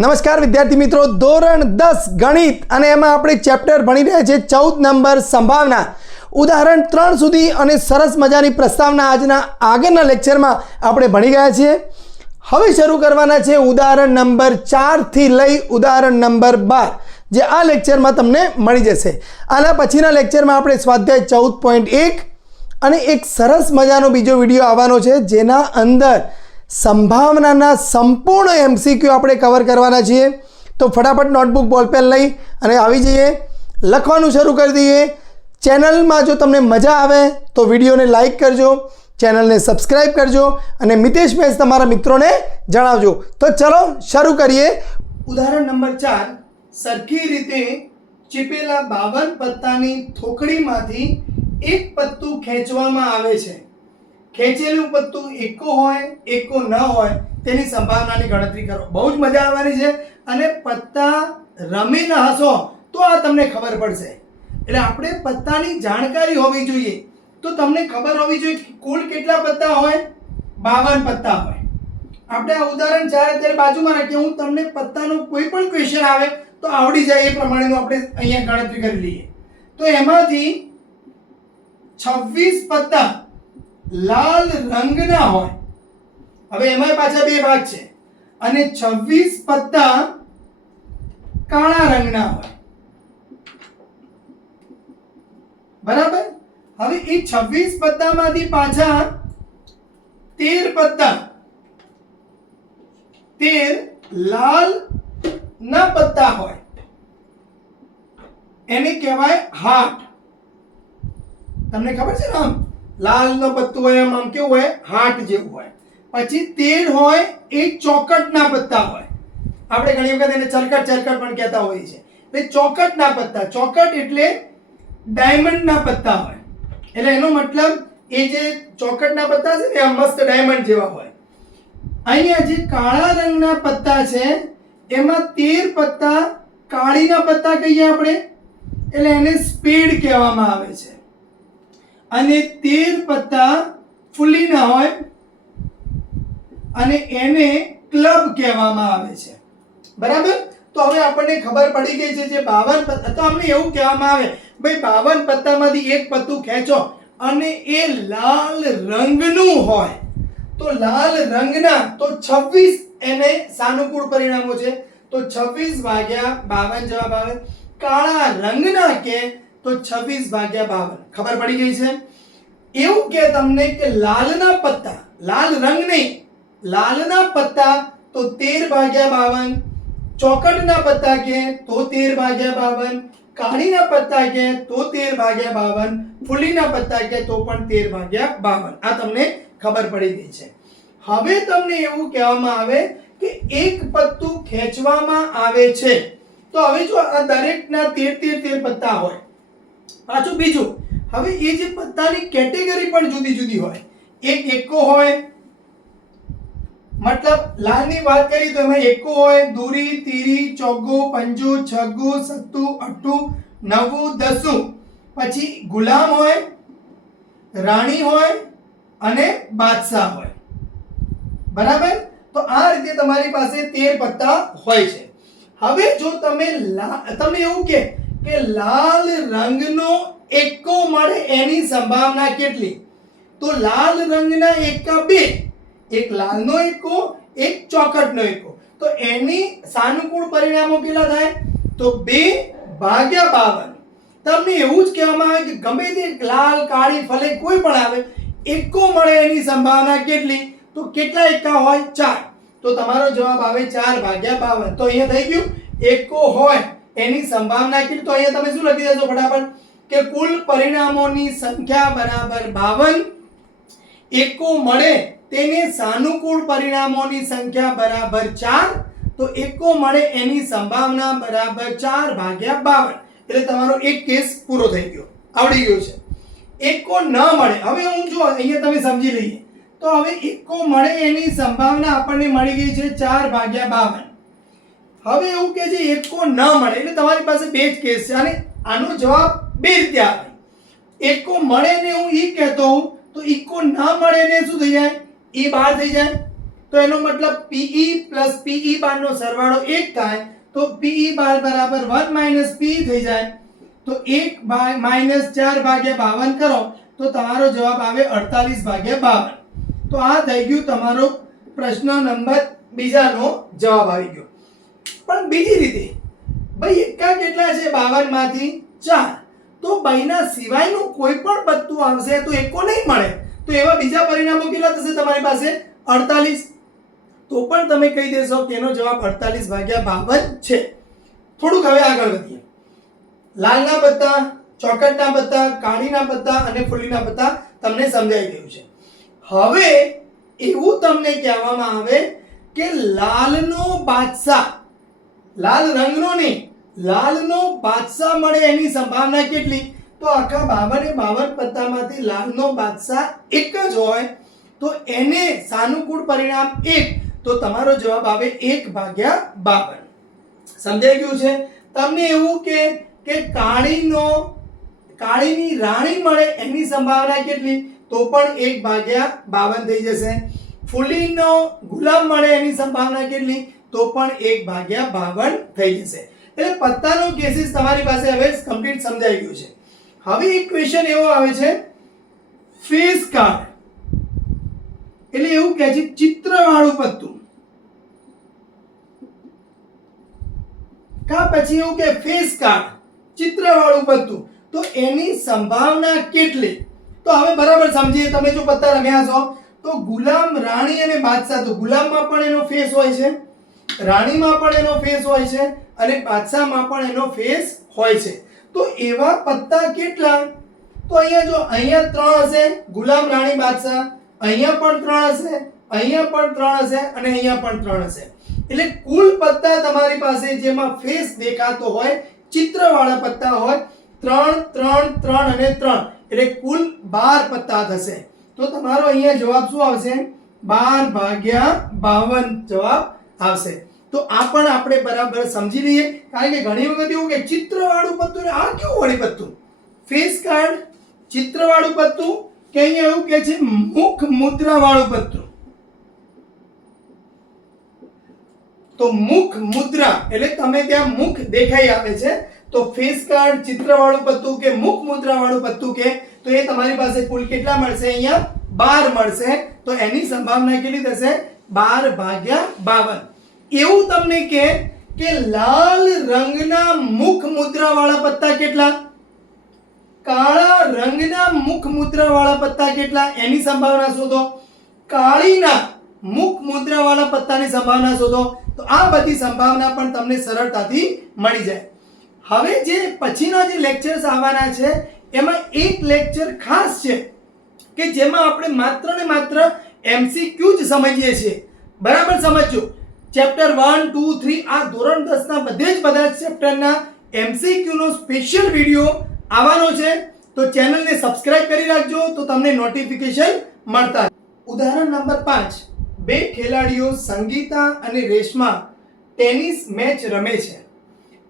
નમસ્કાર વિદ્યાર્થી મિત્રો, ધોરણ 10 ગણિત અને એમાં આપણે ચેપ્ટર ભણી રહ્યા છે 14 નંબર સંભાવના, ઉદાહરણ 3 સુધી અને સરસ મજાની પ્રસ્તાવના આજના આગળના લેક્ચરમાં આપણે ભણી ગયા છીએ। હવે શરૂ કરવાના છે ઉદાહરણ નંબર 4 થી લઈ ઉદાહરણ નંબર 12 જે આ લેક્ચરમાં તમને મળી જશે। આના પછીના લેક્ચરમાં આપણે સ્વાધ્યાય 14.1 અને એક સરસ મજાનો બીજો વિડીયો આવવાનો છે જેના અંદર संभावना संपूर्ण एमसीक्यू આપણે कवर करवाना छे। तो फटाफट नोटबुक बॉलपेन लई अने आवी जाइए, लखवानुं शरू कर दीए। चैनल में जो तमने मजा आवे तो वीडियो ने लाइक करजो, चैनल ने सब्सक्राइब करजो अने मितेश मैच तमारा मित्रों ने जणावजो। तो चलो शुरू करिए। उदाहरण नंबर 4, सरखी रीते चीपेला 52 पत्तानी थोकड़ीमांथी एक पत्तू खेंचवामां आवे छे। खेचेलू पत्तू एको होय एको न होय तेनी संभावनानी गणतरी करो। बहुत मजा आववानी छे अने पत्ता रमीने हसो तो आ तमने खबर पड़शे। એટલે આપણે પત્તાની જાણકારી હોવી જોઈએ। તો તમને ખબર હોવી જોઈએ કે કુલ કેટલા પત્તા હોય, 52 પત્તા હોય। આપણે આ ઉદાહરણ 4 અત્યારે બાજુમાં રાખીએ। હું તમને પત્તાનો કોઈ પણ ક્વેશ્ચન આવે તો આવડી જાય એ પ્રમાણેનું આપણે અહીંયા ગણતરી કરી લઈએ। તો એમાંથી 26 પત્તા लाल रंगना होय। हवे एमांय पाछा बे भाग छे अने 26 पत्ता काळा रंगना होय। बराबर। हवे ए 26 पत्तामांथी पाछा 13 पत्ता 13 लाल ना पत्ता होय, एने कहेवाय हार्ट। तमने खबर छे ने, लाल नो पत्तू होय आम केवुं होय, हार्ट जेवुं होय। पछी 13 होय ए चौकटना पत्ता होय। आपणे घणी वखत एने चरकट चरकट पण कहेता होईए छे। એટલે ચોકટના પત્તા, ચોકટ એટલે ડાયમંડના પત્તા હોય। એટલે એનો મતલબ એ જે ચોકટના પત્તા છે ને આ મસ્ત ડાયમંડ જેવા હોય। અહીંયા જે કાળા રંગના પત્તા છે એમાં 13 પત્તા કાળીના પત્તા કહીએ આપણે, એટલે એને સ્પેડ કહેવામાં આવે છે। અને 13 પત્તા ફૂલીના હોય અને એને ક્લબ કહેવામાં આવે છે। બરાબર। તો હવે આપણને ખબર પડી ગઈ છે જે 52 પત્તા, તો અમને એવું કહેવામાં આવે ભાઈ 52 પત્તામાંથી એક પત્તું ખેંચો અને એ લાલ રંગનું હોય। તો લાલ રંગના તો 26 એને સાનુકૂળ પરિણામો છે। તો 26 ભાગ્યા 52 જવાબ આવે। કાળા રંગના કે तो 26 भाग्या 52 खबर पड़ी गई है। એવું કે તમને કે લાલના પત્તા, લાલ રંગ નહીં, લાલના પત્તા તો 13 ભાગ્યા 52, ચોકટના પત્તા કે તો 13 ભાગ્યા 52, કાળીના પત્તા કે તો 13 ભાગ્યા 52, ફૂલીના પત્તા કે તો પણ 13 ભાગ્યા 52। આ તમને ખબર પડી ગઈ છે। હવે તમને એવું કહેવામાં આવે કે એક પત્તું ખેંચવામાં આવે છે। તો હવે જો આ દરેકના 13 પત્તા હોય, पाछू बीजू हवे ये जे पत्तानी कैटेगरी पण जुदी जुदी होय। एक एक्को होय, मतलब लालनी बात करी तो एमां एक्को होय, दूरी, तीरी, चौगो, पंजो, छग्गो, सत्तू, अट्टू, नवू, दसू। पछी गुलाम होय, राणी होय अने बादशाह होय। बराबर। तो आ रीते तमारी पासे 13 पत्ता होय छे। हवे जो तमे तमने एवुं के लाल रंगनो एक्को मळे एनी संभावना केटली? तो लाल रंगना एक्का बे, एक लालनो एक्को एक चौकटनो एक्को। तो एनी सानुकूल परिणामो केटला थाय? तो 2 भाग्या 52। तमने एवुं ज कहेवामां आवे के गमे ते लाल काળી ફલે કોઈ પણ આવે, एक्को मळे एनी संभावना केटली? तो કેટલા एक्का होय? 4। तो તમારો જવાબ આવે 4 ભાગ્યા 52। तो અહીંયા થઈ ગયું एक्को होय एनी संभावना की। तो अहींया तमे शुं लखी देशो फटाफट के कुल परिणामोनी संख्या बराबर 52, एक्को मळे तेने सानुकूल परिणामोनी संख्या बराबर 4। तो एक्को मळे एनी संभावना बराबर 4 भाग्या 52। એટલે તમારો એક કેસ પૂરો થઈ ગયો, આવડી ગયો છે। एक्को न मळे, હવે હું જો અહીંયા તમે સમજી લઈએ। તો હવે एक्को मळे એની સંભાવના આપણને મળી ગઈ છે 4 ભાગ્યા 52। હવે એવું કે છે एक्को ન મળે, એટલે તમારી પાસે બે જ કેસ છે અને આનો જવાબ બે રીતે આવે। एक्को મળે ને હું ઈ કહેતો હું, તો एक्को ન મળે ને શું થઈ જાય? ઈ બહાર થઈ જાય। તો એનો મતલબ PE પ્લસ PE બાર નો સરવાળો 1 થાય તો PE બાર બરાબર 1 માઇનસ PE થઈ જાય તો 1 માઇનસ 4 ભાગ્યા 52 કરો તો તમારો જવાબ આવે 48 ભાગ્યા 52 તો આ થઈ ગયું તમારો પ્રશ્ન નંબર બીજાનો જવાબ આવી ગયો પણ બીજી રીતે ભાઈ એકા કેટલા છે 52 માંથી 4 તો બાયના સિવાયનું કોઈ પણ પત્તું આવશે તો એકો નહીં મળે તો એવા બીજા પરિણામો કેટલા થશે તમારી પાસે 48 તો પણ તમે કહી દેશો કે એનો જવાબ 48 ભાગ્યા 52 છે થોડુંક હવે આગળ વધીએ લાલના પત્તા ચોકટના પત્તા કાળીના પત્તા અને ફૂલીના પત્તા તમને સમજાઈ ગયું છે હવે એવું તમને કહેવામાં આવે કે લાલનો બાદશાહ લાલ રંગનો નહીં લાલનો બાદશાહ મળે એની સંભાવના કેટલી તો આખા 52 પત્તામાંથી લાલનો બાદશાહ એક જ હોય તો એને સાનુકૂળ પરિણામ 1 તો તમારો જવાબ આવે 1 ભાગ્યા 52 સમજાઈ ગયું છે તમને એવું કે કાળીની રાણી મળે એની સંભાવના કેટલી તો પણ 1 ભાગ્યા 52 થઈ જશે ફૂલીનો ગુલામ મળે એની સંભાવના કેટલી તો પણ 1 ભાગ્યા 52 થઈ જશે એટલે પત્તાનો કેસીસ તમારી પાસે હવે કમ્પ્લીટ સમજાઈ ગયું છે હવે એક ક્વેશ્ચન એવો આવે છે ફેસ કાર્ડ એટલે એવું કહે છે ચિત્રવાળું પત્તું કા પછી એવું કે ફેસ કાર્ડ ચિત્રવાળું પત્તું તો એની સંભાવના કેટલી તો હવે બરાબર સમજીએ તમે જો પત્તા રમ્યા છો તો ગુલામ રાણી અને બાદશાહ તો ગુલામમાં પણ એનો ફેસ હોય છે રાણીમાં પણ એનો ફેસ હોય છે અને બાદશાહમાં પણ એનો ફેસ હોય છે તો એવા પત્તા કેટલા તો અહીંયા જો અહીંયા 3 હશે ગુલામ રાણી બાદશાહ અહીંયા પણ 3 હશે અહીંયા પણ 3 હશે અને અહીંયા પણ 3 હશે એટલે કુલ પત્તા તમારી પાસે જેમાં ફેસ દેખાતો હોય ચિત્રવાળા પત્તા હોય 3 3 3 અને 3 એટલે કુલ 12 પત્તા થશે તો તમારો અહીંયા જવાબ શું આવશે 12 ભાગ્યા 52 જવાબ આવશે તો આ પણ આપણે બરાબર સમજી લઈએ કારણ કે ઘણી વખત એવું કે ચિત્રવાળું પત્તું આ કેવું વળી પત્તું ફેસ કાર્ડ ચિત્રવાળું પત્તું કે અહીંયા એવું કે છે મુખ મુદ્રા વાળું પત્તું તો મુખ મુદ્રા એટલે તમે ત્યાં મુખ દેખાઈ આવે છે તો ફેસ કાર્ડ ચિત્રવાળું પત્તું કે મુખ મુદ્રા વાળું પત્તું કે તો એ તમારી પાસે કુલ કેટલા મળશે અહીંયા 12 મળશે તો એની સંભાવના કેટલી થશે 12 ભાગ્યા 52 એવું તમને કે લાલ રંગના મુખ મુદ્રા વાળા પત્તા કેટલા કાળા રંગના મુખ મુદ્રા વાળા પત્તા કેટલા એની સંભાવના શોધો કાળીના મુખ મુદ્રા વાળા પત્તાની સંભાવના શોધો તો આ બધી સંભાવના પણ તમને સરળતાથી મળી જાય હવે જે પછીના જે લેક્ચર્સ આવવાના છે એમાં એક લેક્ચર ખાસ છે કે જેમાં આપણે માત્ર ને માત્ર MCQ જ સમજીએ છીએ બરાબર સમજજો ચેપ્ટર 1 2 3 આ ધોરણ 10 ના બધા ચેપ્ટરના MCQ નો સ્પેશિયલ વિડિયો આવવાનો છે તો ચેનલને સબસ્ક્રાઇબ કરી રાખજો તો તમને નોટિફિકેશન મળતા ઉદાહરણ નંબર 5 બે ખેલાડીઓ સંગીતા અને રેશમા ટેનિસ મેચ રમે છે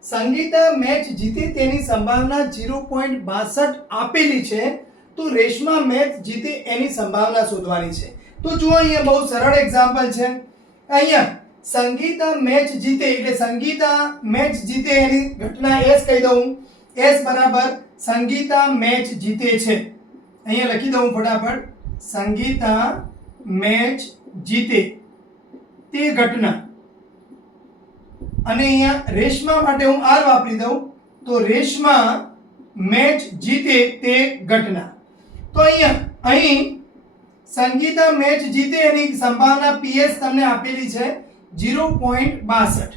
સંગીતા મેચ જીતે તેની સંભાવના 0.62 આપેલી છે તો રેશમા મેચ જીતે એની સંભાવના શોધવાની છે તો જુઓ અહીંયા બહુ સરળ એક્ઝામ્પલ છે અહીંયા સંગીતા મેચ જીતે એટલે સંગીતા મેચ જીતે એની ઘટના S કહી દઉં S બરાબર સંગીતા મેચ જીતે છે અહીંયા લખી દઉં ફટાફટ સંગીતા મેચ જીતે તે ઘટના અને અહીંયા રેશમા માટે હું R વાપરી દઉં તો રેશમા મેચ જીતે તે ઘટના તો અહીં સંગીતા મેચ જીતે એની સંભાવના PS તમને આપેલી છે 0.62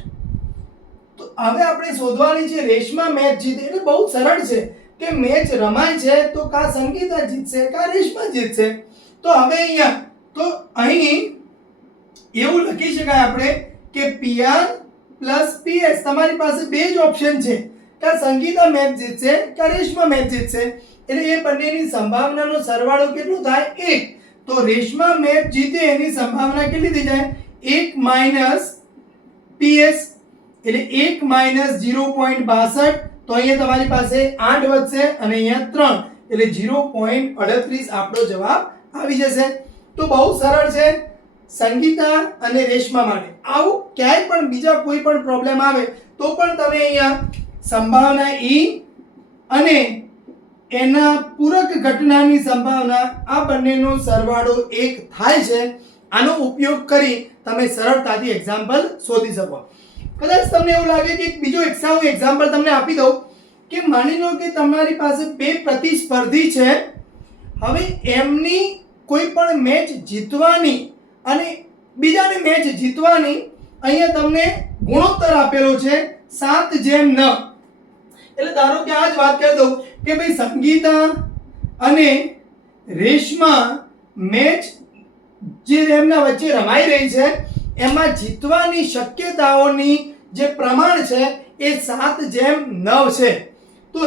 તો હવે આપણે શોધવાની છે રેશમા મેચ જીતે એટલે બહુ સરળ છે કે મેચ રમાય છે તો કા સંગીતા જીતશે કા રેશમા જીતશે તો હવે અહીં એવું લખી શકાય આપણે કે PR પ્લસ PS તમારી પાસે બે જ ઓપ્શન છે કા સંગીતા મેચ જીતશે કા રેશમા મેચ જીતશે એટલે એ બંનેની સંભાવનાનો સરવાળો કેટલો થાય 1 તો રેશમા મેચ જીતે એની સંભાવના કેટલી થઈ જાય 1 માઈનસ PS એટલે 1 માઈનસ 0.62 તો અહીંયા તમારી પાસે 8 વધશે અને અહીંયા 3 એટલે 0.38 આપણો જવાબ આવી જશે તો બહુ સરળ છે સંગીતા અને રેશમા માટે આવું ક્યાંય પણ બીજા કોઈ પણ પ્રોબ્લેમ આવે તો પણ તમે અહીંયા સંભાવના ઈ અને એના પૂરક ઘટનાની સંભાવના આ બંનેનો સરવાળો 1 થાય છે. આનો ઉપયોગ કરી તમે સરળતાથી એક્ઝામ્પલ શોધી શકો. કદાચ તમને એવું લાગે કે બીજો એક્ઝામ્પલ તમને આપી દઉં કે માની લો કે તમારી પાસે બે પ્રતિસ્પર્ધી છે. હવે એમની કોઈ પણ મેચ જીતવાની અને બીજાની મેચ જીતવાની અહીંયા તમને ગુણોત્તર આપેલો છે 7:9. એટલે ધારો કે આ જ વાત કરી દઉં કે ભાઈ સંગીતા અને રેશમા મેચ જે એમના વચ્ચે રમાઈ રહી છે એમાં જીતવાની શક્યતાઓની જે પ્રમાણ છે એ 7:9 છે. તો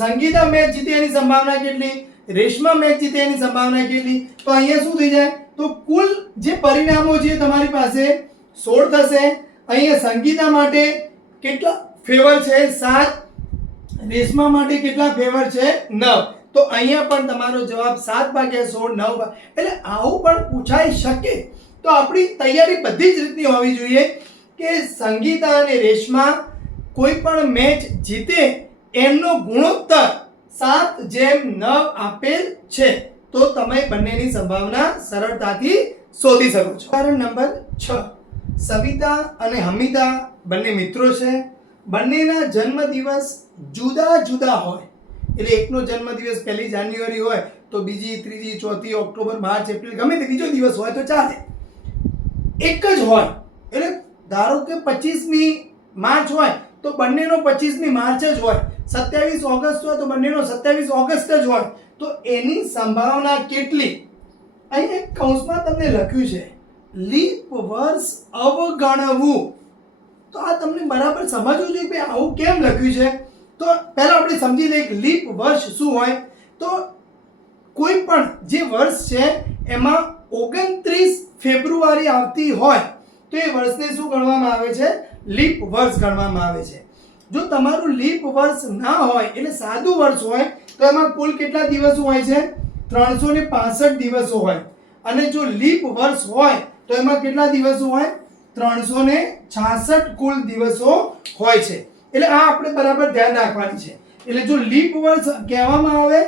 સંગીતા મેચ જીતે એની સંભાવના કેટલી, રેશમા મેચ જીતે એની સંભાવના કેટલી? તો અહીંયા શું થઈ જાય, તો કુલ જે પરિણામો છે તમારી પાસે 16 થશે. અહીંયા સંગીતા માટે કેટલા ફેવર છે 7, રેશમા માટે કેટલા ફેવર છે 9. તો અહીંયા પણ તમારો જવાબ 7/16 9. એટલે આવું પણ પૂછાઈ શકે. તો આપણી તૈયારી બધી જ રીતની હોવી જોઈએ કે સંગીતા અને રેશમા કોઈ પણ મેચ જીતે એમનો ગુણોત્તર 7:9 આપેલ છે. તો તમે બંનેની સંભાવના સરળતાથી શોધી શકો છો. ઉદાહરણ નંબર 6. સવિતા અને હમીદા બંને મિત્રો છે. બંનેના જન્મદિવસ જુદા જુદા હોય. એટલે એકનો જન્મદિવસ 1 જાન્યુઆરી હોય તો બીજી, ત્રીજી, ચોથી ઓક્ટોબર, માર્ચ, એપ્રિલ ગમે તે બીજો દિવસ હોય તો ચાલે. એક જ હોય એટલે ધારો કે 25મી માર્ચ હોય તો બંનેનો 25મી માર્ચ જ હોય. 27 ઓગસ્ટ હોય તો બંનેનો 27 ઓગસ્ટ જ હોય. તો એની સંભાવના કેટલી? અહીં એક કૌંસમાં તમને લખ્યું છે લીપ વર્ષ અવગણવું. તો આ તમને બરાબર સમજવું જોઈએ કે આવું કેમ લખ્યું છે. તો પહેલા આપણે સમજી લઈએ કે લીપ વર્ષ શું હોય. તો કોઈ પણ જે વર્ષ છે એમાં 29 ફેબ્રુઆરી આવતી હોય તો એ વર્ષને શું ગણવામાં આવે છે? લીપ વર્ષ ગણવામાં આવે છે. જો તમારું લીપ વર્ષ ના હોય એટલે સાદું વર્ષ હોય તો એમાં કુલ કેટલા દિવસો હોય છે? 365 દિવસો હોય. અને જો લીપ વર્ષ હોય તો એમાં કેટલા દિવસો હોય? 366 કુલ દિવસો હોય છે. એટલે આ આપણે બરાબર ધ્યાન રાખવાની છે. એટલે જો લીપ વર્ષ કહેવામાં આવે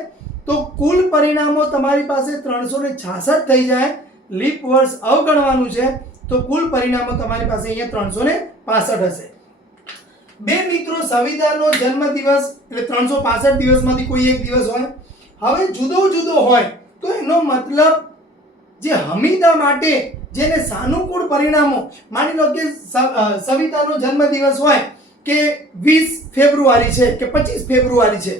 તો કુલ પરિણામો તમારી પાસે 366 થઈ જાય. લીપ વર્ષ અવગણવાનું છે તો કુલ પરિણામો તમારી પાસે અહીંયા 365 હશે. બે મિત્રો સવિતાનો જન્મદિવસ એટલે 365 દિવસમાંથી કોઈ એક દિવસ હોય. હવે જુદો જુદો હોય તો એનો મતલબ જે હમીદા માટે જેને સાનુકૂળ પરિણામો, માની લો કે સવિતાનો જન્મદિવસ હોય કે 20 ફેબ્રુઆરી છે કે 25 ફેબ્રુઆરી છે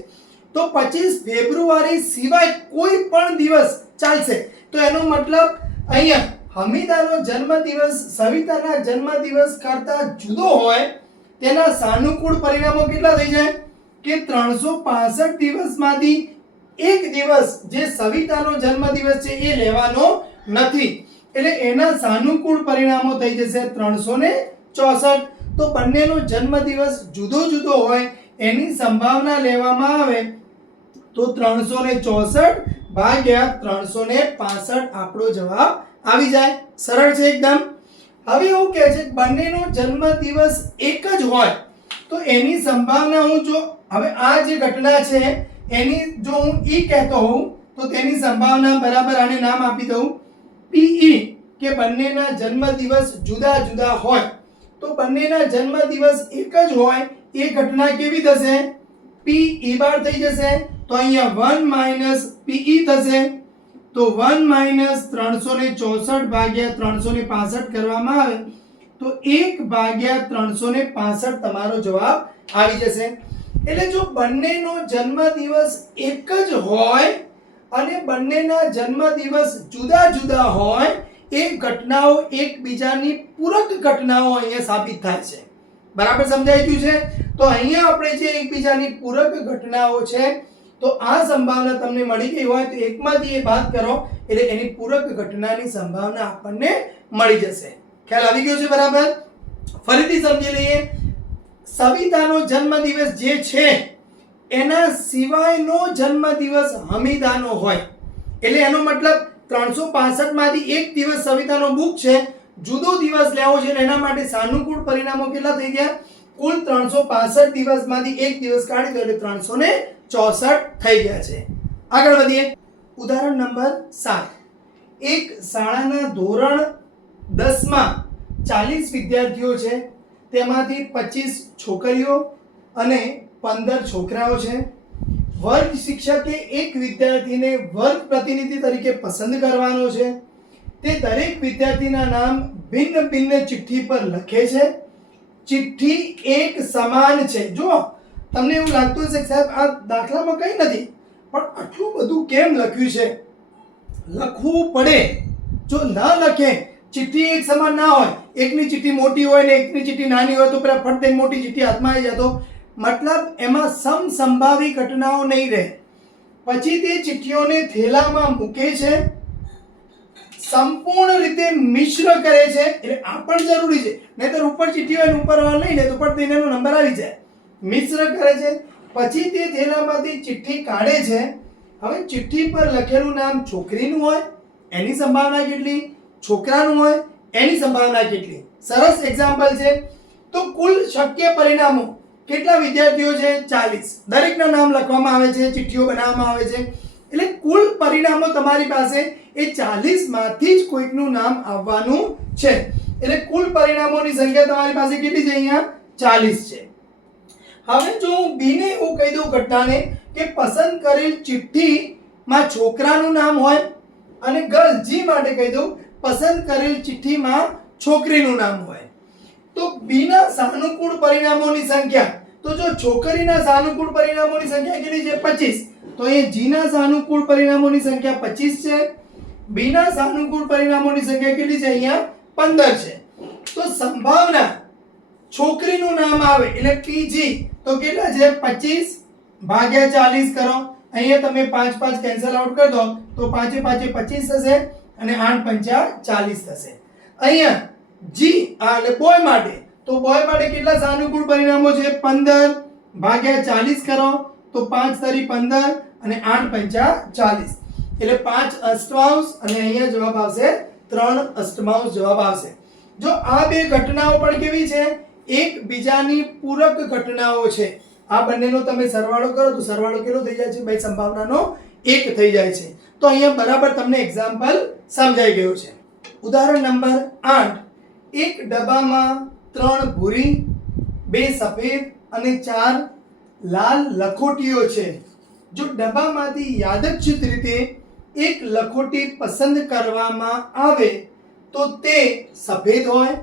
તો 25 ફેબ્રુઆરી સિવાય કોઈ પણ દિવસ ચાલશે. તો એનો મતલબ અહીંયા હમીદાનો જન્મદિવસ સવિતાના જન્મદિવસ કરતા જુદો હોય તેના સાનુકૂળ પરિણામો કેટલા થઈ જાય કે 365 દિવસમાંથી એક દિવસ જે સવિતાનો જન્મદિવસ છે એ લેવાનો નથી. એટલે એના સાનુકૂળ પરિણામો થઈ જશે 364. તો બંનેનો જન્મદિવસ જુદો જુદો હોય એની સંભાવના લેવામાં આવે તો 364/365 આપણો જવાબ આવી જાય. સરળ છે એકદમ. હવે એવું કહે છે બંનેનો જન્મદિવસ એક જ હોય તો એની સંભાવના હું જો હવે આ જે ઘટના છે એની જો હું ઈ કહેતો હોઉં તો તેની સંભાવના બરાબર આને નામ આપી દઉં PE કે બંનેના જન્મદિવસ જુદા જુદા હોય. તો બંનેના જન્મદિવસ એક જ હોય એ ઘટના કેવી થશે? PE બાર થઈ જશે. તો અહીંયા 1 - PE થશે. તો 1 - 364/365 કરવામાં આવે તો 1/365 તમારો જવાબ આવી જશે. એટલે જો બંનેનો જન્મદિવસ એક જ હોય અને બંનેના જન્મદિવસ જુદા જુદા હોય એ ઘટનાઓ એકબીજાની પૂરક ઘટનાઓ અહીંયા સાબિત થાય છે. બરાબર સમજાઈ ગયું છે? તો અહીંયા આપણે જે એકબીજાની પૂરક ઘટનાઓ છે તો આ સંભાવના તમને મળી ગઈ હોય તો એકમાંથી એ બાદ કરો એટલે એની પૂરક ઘટનાની સંભાવના આપણને મળી જશે. ખ્યાલ આવી ગયો છે બરાબર? ફરીથી સમજી લઈએ. સવિતાનો જન્મદિવસ જે છે એના સિવાયનો જન્મદિવસ હમીદાનો હોય એટલે એનો મતલબ 365 માંથી એક દિવસ સવિતાનો બુક છે, જુદો દિવસ લેવો છે, એના માટે સાનુકૂળ પરિણામો કેટલા થઈ ગયા? કુલ 365 દિવસમાંથી એક દિવસ કાઢી દો એટલે 364 થઈ ગયા છે. આગળ વધીએ. ઉદાહરણ નંબર 7. એક શાળાના ધોરણ 10 માં 40 વિદ્યાર્થીઓ છે, તેમાંથી 25 છોકરીઓ અને 15 છોકરાઓ છે. વર્ગ શિક્ષકે એક વિદ્યાર્થીને વર્ગ પ્રતિનિધિ તરીકે પસંદ કરવાનો છે. તે દરેક વિદ્યાર્થીના નામ ભિન્ન ભિન્ન ચિઠ્ઠી પર લખે છે. ચિઠ્ઠી એક સમાન છે. જો તમને એવું લાગતું હશે કે સાહેબ આ દાખલામાં કંઈ નથી, પણ આટલું બધું કેમ લખ્યું છે? લખવું પડે. જો ના લખે, ચિઠ્ઠી એક સમાન ના હોય, એકની ચિઠ્ઠી મોટી હોય ને એકની ચિઠ્ઠી નાની હોય તો પેલા ફટ મોટી ચિઠ્ઠી હાથમાં આવી જતો, મતલબ એમાં સમસંભાવી ઘટનાઓ નહીં રહે. પછી તે ચિઠ્ઠીઓને થેલામાં મૂકે છે, સંપૂર્ણ રીતે મિશ્ર કરે છે. એટલે આ પણ જરૂરી છે, નહીંતર ઉપર ચિઠ્ઠી હોય ઉપર લઈને તો ઉપર તેનો નંબર આવી જાય. મિશ્ર કરે છે, પછી તે થેલામાંથી ચિઠ્ઠી કાઢે છે. હવે ચિઠ્ઠી પર લખેલું નામ છોકરીનું હોય એની સંભાવના કેટલી, છોકરાનું હોય એની સંભાવના કેટલી? સરસ એક્ઝામ્પલ છે. તો કુલ શક્ય પરિણામો કેટલા વિદ્યાર્થીઓ છે? 40. દરેકના નામ લખવામાં આવે છે, ચિઠ્ઠીઓ બનાવવામાં આવે છે. એટલે કુલ પરિણામો તમારી પાસે એ 40 માંથી જ કોઈકનું નામ આવવાનું છે. એટલે કુલ પરિણામોની સંખ્યા તમારી પાસે કેટલી છે? અહીંયા 40 છે. હવે જો હું બી ને એવું કહી દઉં ઘટનાને કે પસંદ કરેલ ચિઠ્ઠીમાં છોકરાનું નામ હોય, અને ગર્લ જી માટે કહી દઉં પસંદ કરેલ ચિઠ્ઠીમાં છોકરીનું નામ હોય, તો બી ના સાનુકૂળ પરિણામોની સંખ્યા, તો જો છોકરીના સાનુકૂળ પરિણામોની સંખ્યા કેટલી છે? 25. તો અહીં જી ના સાનુકૂળ પરિણામોની સંખ્યા 25 છે. બી ના સાનુકૂળ પરિણામોની સંખ્યા કેટલી છે? અહીંયા 15 છે. તો સંભાવના છોકરીનું નામ આવે એટલે પીજી તો કેટલા છે? 25 ભાગ્યા 40 કરો. અહીંયા તમે 5 5 કેન્સલ આઉટ કરી દો તો 5 5 25 થશે અને 8 5 40 થશે. અહીંયા જી એટલે બોય માટે, તો બોય માટે કેટલા સાનુકૂળ પરિણામો છે? 15 ભાગ્યા 40 કરો તો 5 તરી 15 અને 8 5 40 એટલે 5 અષ્ટમાંશ અને અહીંયા જવાબ આવશે 3 અષ્ટમાંશ જવાબ આવશે. જો આ બે ઘટનાઓ પણ કેવી છે? એકબીજાની પૂરક ઘટનાઓ છે. આ બંનેનો તમે સરવાળો કરો તો સરવાળો કેટલો થઈ જાય છે? ભાઈ સંભાવનાનો 1 થઈ જાય છે. તો અહીંયા બરાબર તમને એક્ઝામ્પલ સમજાઈ ગયું છે. ઉદાહરણ નંબર 8. એક ડબ્બામાં 3 ભૂરી, 2 સફેદ અને 4 લાલ લખોટીઓ છે. જો ડબ્બામાંથી યાદચ્છિક રીતે એક લખોટી પસંદ કરવામાં આવે તો તે સફેદ હોય,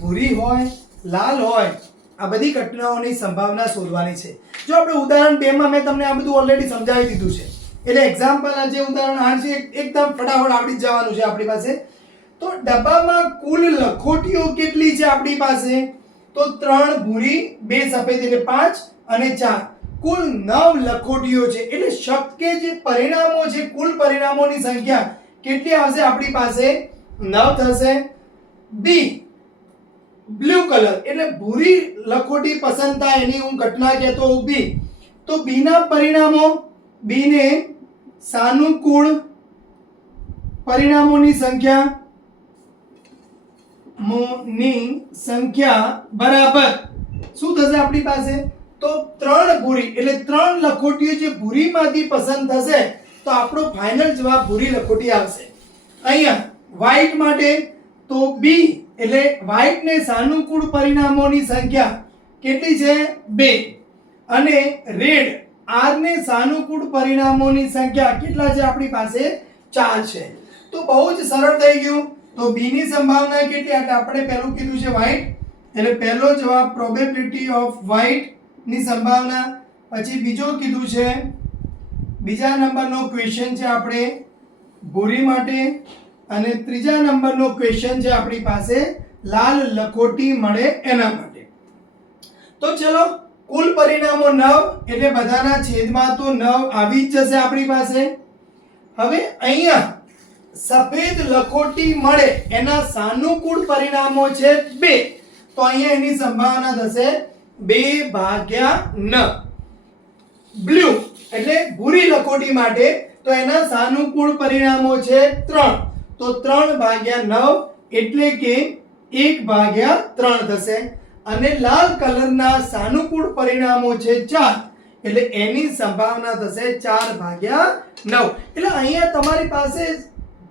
ભૂરી હોય, લાલ હોય. આ બધી ઘટનાઓની સંભાવના શોધવાની છે. જો આપણે ઉદાહરણ 2 માં મેં તમને આ બધું ઓલરેડી સમજાવી દીધું છે, એટલે એક્ઝામ્પલ આ જે ઉદાહરણ 8 છે એકદમ ફટાફટ આવડી જવાનું છે આપણી પાસે. તો ડબ્બામાં કુલ લખોટીઓ કેટલી છે આપણી પાસે? તો 3 ભૂરી, 2 સફેદ એટલે 5 અને 4 કુલ 9 લખોટીઓ છે. એટલે શક્ય જે પરિણામો છે, કુલ પરિણામોની સંખ્યા કેટલી આવશે આપણી પાસે? 9 થશે. બી બ્લુ કલર એટલે ભૂરી લખોટી પસંદ થાય એની હું ઘટના કહેતો હોઉં બી. તો બી ના પરિણામો, બી ને સાનુકૂળ પરિણામોની સંખ્યા બરાબર શું થશે આપણી પાસે? તો 3 ભૂરી એટલે 3 લખોટીઓ જે ભૂરીમાંથી પસંદ થશે તો આપણો ફાઇનલ જવાબ ભૂરી લખોટી આવશે. અહીંયા વ્હાઈટ માટે તો બી એટલે વ્હાઈટ ને સાનુકૂળ પરિણામોની સંખ્યા કેટલી છે? 2. અને રેડ આર ને સાનુકૂળ પરિણામોની સંખ્યા કેટલા છે આપણી પાસે? 4 છે. તો બહુ જ સરળ થઈ ગયું. તો બી ની સંભાવના કેટલી? એટલે આપણે પહેલું કીધું છે વ્હાઈટ, એટલે પહેલો જવાબ પ્રોબેબિલિટી ઓફ વ્હાઈટ ની સંભાવના. પછી બીજો કીધું છે, બીજા નંબરનો ક્વેશ્ચન છે આપણે ભૂરી માટે, અને ત્રીજા નંબરનો ક્વેશ્ચન છે આપણી પાસે લાલ લખોટી મળે એના માટે. તો ચલો કુલ પરિણામો 9 એટલે બધાના છેદમાં તો 9 આવી જ જશે આપણી પાસે. હવે અહીંયા સફેદ લખોટી મળે એના સાનુકૂળ પરિણામો છે 2, તો અહીંયા એની સંભાવના થશે 2/9. બ્લુ એટલે ભૂરી લખોટી માટે તો એના સાનુકૂળ પરિણામો છે 3. તો 3/9 એટલે કે 1/3 થશે. અને લાલ કલરના સાનુકૂળ પરિણામો છે 4 એટલે એની સંભાવના થશે 4/9. એટલે અહીંયા તમારી પાસે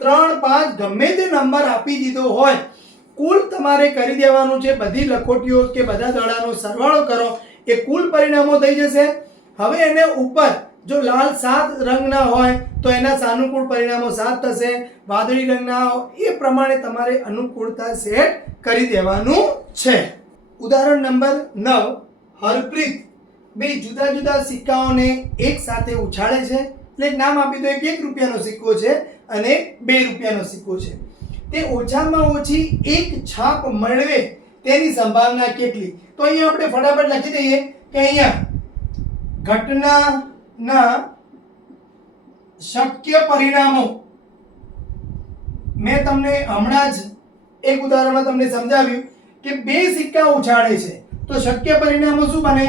3, 5 ગમે તે નંબર આપી દીધો હોય, કુલ તમારે કરી દેવાનું છે. બધી લખોટીઓ કે બધા દડાનો સરવાળો કરો, એ કુલ પરિણામો થઈ જશે. હવે એને ઉપર જો લાલ 7 રંગના હોય તો એના સાનુકૂળ પરિણામો 7 થશે, વાદળી રંગના એ પ્રમાણે તમારે અનુકૂળતા સેટ કરી દેવાનું છે. ઉદાહરણ નંબર 9. હરપ્રીત બે જુદા જુદા સિક્કાઓને એક સાથે ઉછાળે છે. એટલે નામ આપી દો, એક ₹1 સિક્કો છે અને ₹2 સિક્કો છે. તે ઓછામાં ઓછી એક છાપ મેળવે તેની સંભાવના કેટલી? તો અહીંયા આપણે ફટાફટ લખી દઈએ કે અહીંયા ઘટનાના શક્ય પરિણામો મેં તમને હમણાં જ એક ઉદાહરણમાં તમને સમજાવ્યું કે 2 સિક્કા ઉછાળે છે તો શક્ય પરિણામો શું બને?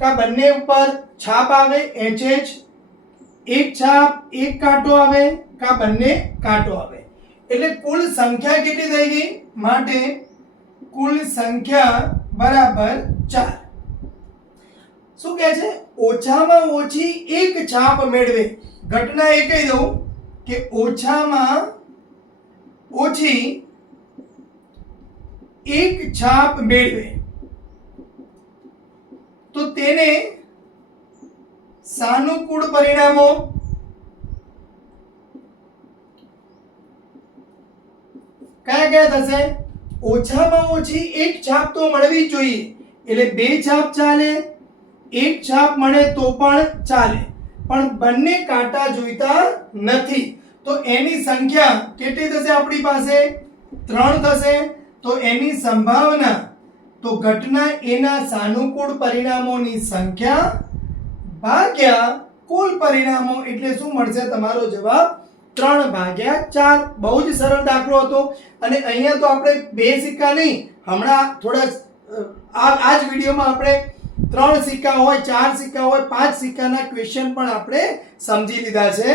કા બંને ઉપર છાપ આવે HH, એક છાપ એક કાંટો આવે, કા બંને કાંટો આવે. એટલે કુલ સંખ્યા કેટલી થઈ ગઈ? માટે કુલ સંખ્યા બરાબર 4. શું કહે છે? ઓછામાં ઓછી એક છાપ મેળવે. ઘટના એ કહી દઉં કે ઓછામાં ઓછી એક છાપ મેળવે તો તેને સાનુકૂળ પરિણામો કયા કયા થશે? ઓછામાં ઓછી એક છાપ તો મળવી જ જોઈએ, એટલે 2 છાપ ચાલે, એક છાપ મળે તો પણ ચાલે, પણ બંને કાંટા જોઈતા નથી. તો એની સંખ્યા કેટલી થશે? આપણી પાસે 3 થશે. તો એની સંભાવના તો ઘટના એના સાનુકૂળ પરિણામોની સંખ્યા ભાગ્યા કુલ પરિણામો એટલે શું મળશે? તમારો જવાબ 3/4. બહુ જ સરળ દાખલો હતો. અને અહીંયા તો આપણે 2 સિક્કા નહીં, હમણાં થોડા આ જ વિડીયોમાં આપણે 3 સિક્કા હોય, 4 સિક્કા હોય, 5 સિક્કાના ક્વેશ્ચન પણ આપણે સમજી લીધા છે.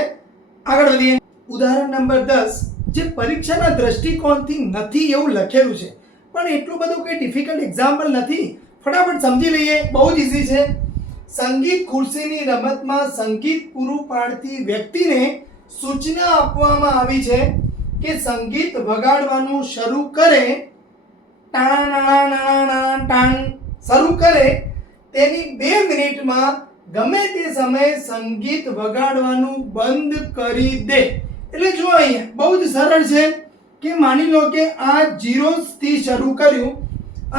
આગળ વધીએ. ઉદાહરણ નંબર 10. જે પરીક્ષાના દ્રષ્ટિકોણથી નથી એવું લખેલું છે, પણ એટલું બધું કોઈ ડિફિકલ્ટ એક્ઝામ્પલ નથી, ફટાફટ સમજી લઈએ. બહુ જ ઈઝી છે. સંગીત ખુરશીની રમતમાં સંગીત પૂરું પાડતી વ્યક્તિને સૂચના આપવામાં આવી છે કે સંગીત વગાડવાનું શરૂ કરે, શરૂ કરે તેની 2 મિનિટમાં ગમે તે સમયે સંગીત વગાડવાનું બંધ કરી દે. એટલે જો અહીંયા બહુ જ સરળ છે કે માની લો કે આ 0 થી શરૂ કર્યું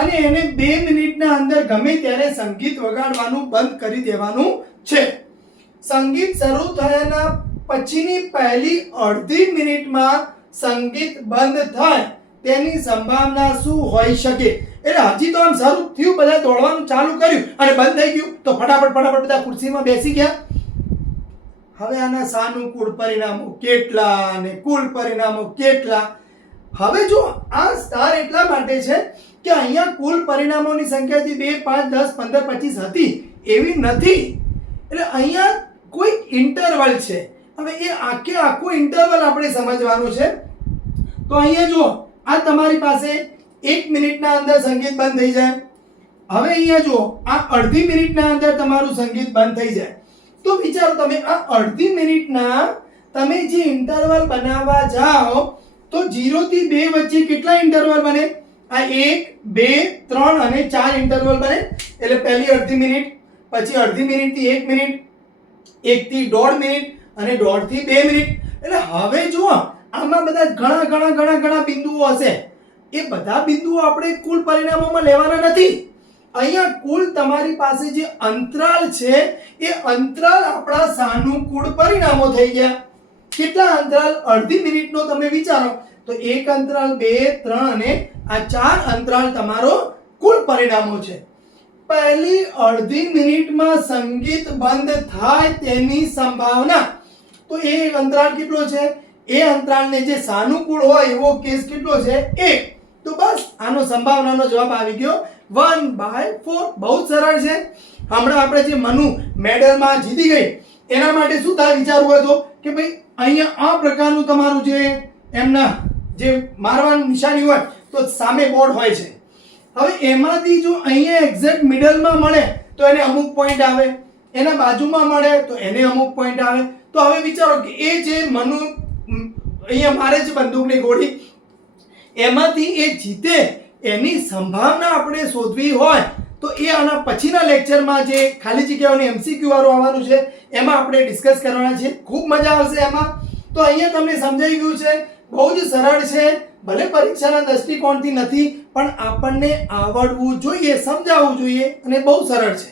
અને એને 2 મિનિટના અંદર ગમે ત્યારે સંગીત વગાડવાનું બંધ કરી દેવાનું છે. સંગીત શરૂ થયાના પછીની પહેલી અડધી મિનિટમાં સંગીત બંધ થાય તેની સંભાવના શું હોઈ શકે? એટલે હજી તો આમ શરૂ થયું, બધા દોડવાનું ચાલુ કર્યું અને બંધ થઈ ગયું તો ફટાફટ બધા ખુરશીમાં બેસી ગયા. હવે આના સાનુકૂળ પરિણામો કેટલા અને કુલ પરિણામો કેટલા? હવે જો આ સ્ટાર એટલા માટે છે કે અહીંયા કુલ પરિણામોની સંખ્યા 2, 5, 10, 15, 25 હતી એવી નથી. એટલે અહીંયા કોઈ ઇન્ટરવલ છે. હવે એ આખું ઇન્ટરવલ આપણે સમજવાનું છે. તો અહીંયા જુઓ, આ તમારી પાસે 1 મિનિટના અંદર સંગીત બંધ થઈ જાય. હવે અહીંયા જુઓ, આ અડધી મિનિટના અંદર તમારું સંગીત બંધ થઈ જાય. તો વિચારો તમે આ અડધી મિનિટના તમે જે ઇન્ટરવલ બનાવવા જાઓ તો 0 થી 2 વચ્ચે કેટલા ઇન્ટરવલ બને? આ 1, 2, 3 અને 4 ઇન્ટરવલ બને. એટલે પહેલી અડધી મિનિટ, પછી અડધી મિનિટ થી 1 મિનિટ, 1 થી 1.5 મિનિટ અને 1.5 થી 2 મિનિટ. એટલે હવે જુઓ આમાં બધા ઘણા બિંદુઓ હશે. એ બધા બિંદુઓ આપણે કુલ પરિણામોમાં લેવાના નથી. અહીંયા કુલ તમારી પાસે જે અંતરાલ છે એ અંતરાલ આપણા સાનુકૂળ પરિણામો થઈ ગયા. કેટલા અંતરાલ? અડધી મિનિટનો તમે વિચારો તો 1 અંતરાલ, 2, 3 અને આ 4 અંતરાલ તમારો કુલ પરિણામો છે. પહેલી અડધી મિનિટમાં સંગીત બંધ થાય તેની સંભાવના તો એ અંતરાલ કેટલો છે? એ અંતરાલને જે સાનુકૂળ હોય એવો કેસ કેટલો છે? 1. તો બસ આનો સંભાવનાનો જવાબ આવી ગયો 1/4. બહુ સરળ છે. હમણાં આપણે જે મનુ મેડલમાં જીતી ગઈ એના માટે શું થાય વિચારવું હોય તો કે ભાઈ અહીંયા આ પ્રકારનું તમારું જે એમના જે મારવાની નિશાની હોય તો સામે બોર્ડ હોય છે. હવે એમાંથી જો અહીંયા એક્ઝેક્ટ મિડલમાં મળે તો એને અમુક પોઈન્ટ આવે, એના બાજુમાં મળે તો એને અમુક પોઈન્ટ આવે. તો હવે વિચારો કે એ જે અહીંયા મારે છે બંદૂકની ગોળી, એમાંથી એ જીતે એની સંભાવના આપણે શોધવી હોય તો એ આના પછીના લેક્ચરમાં જે ખાલી જગ્યાઓની MCQ વાળું આવવાનું છે એમાં આપણે ડિસ્કસ કરવાના છે. ખૂબ મજા આવશે એમાં. તો અહીંયા તમને સમજાઈ ગયું છે, બહુ જ સરળ છે, ભલે પરીક્ષાના દૃષ્ટિકોણથી નથી પણ આપણને આવડવું જોઈએ, સમજાવવું જોઈએ અને બહુ સરળ છે.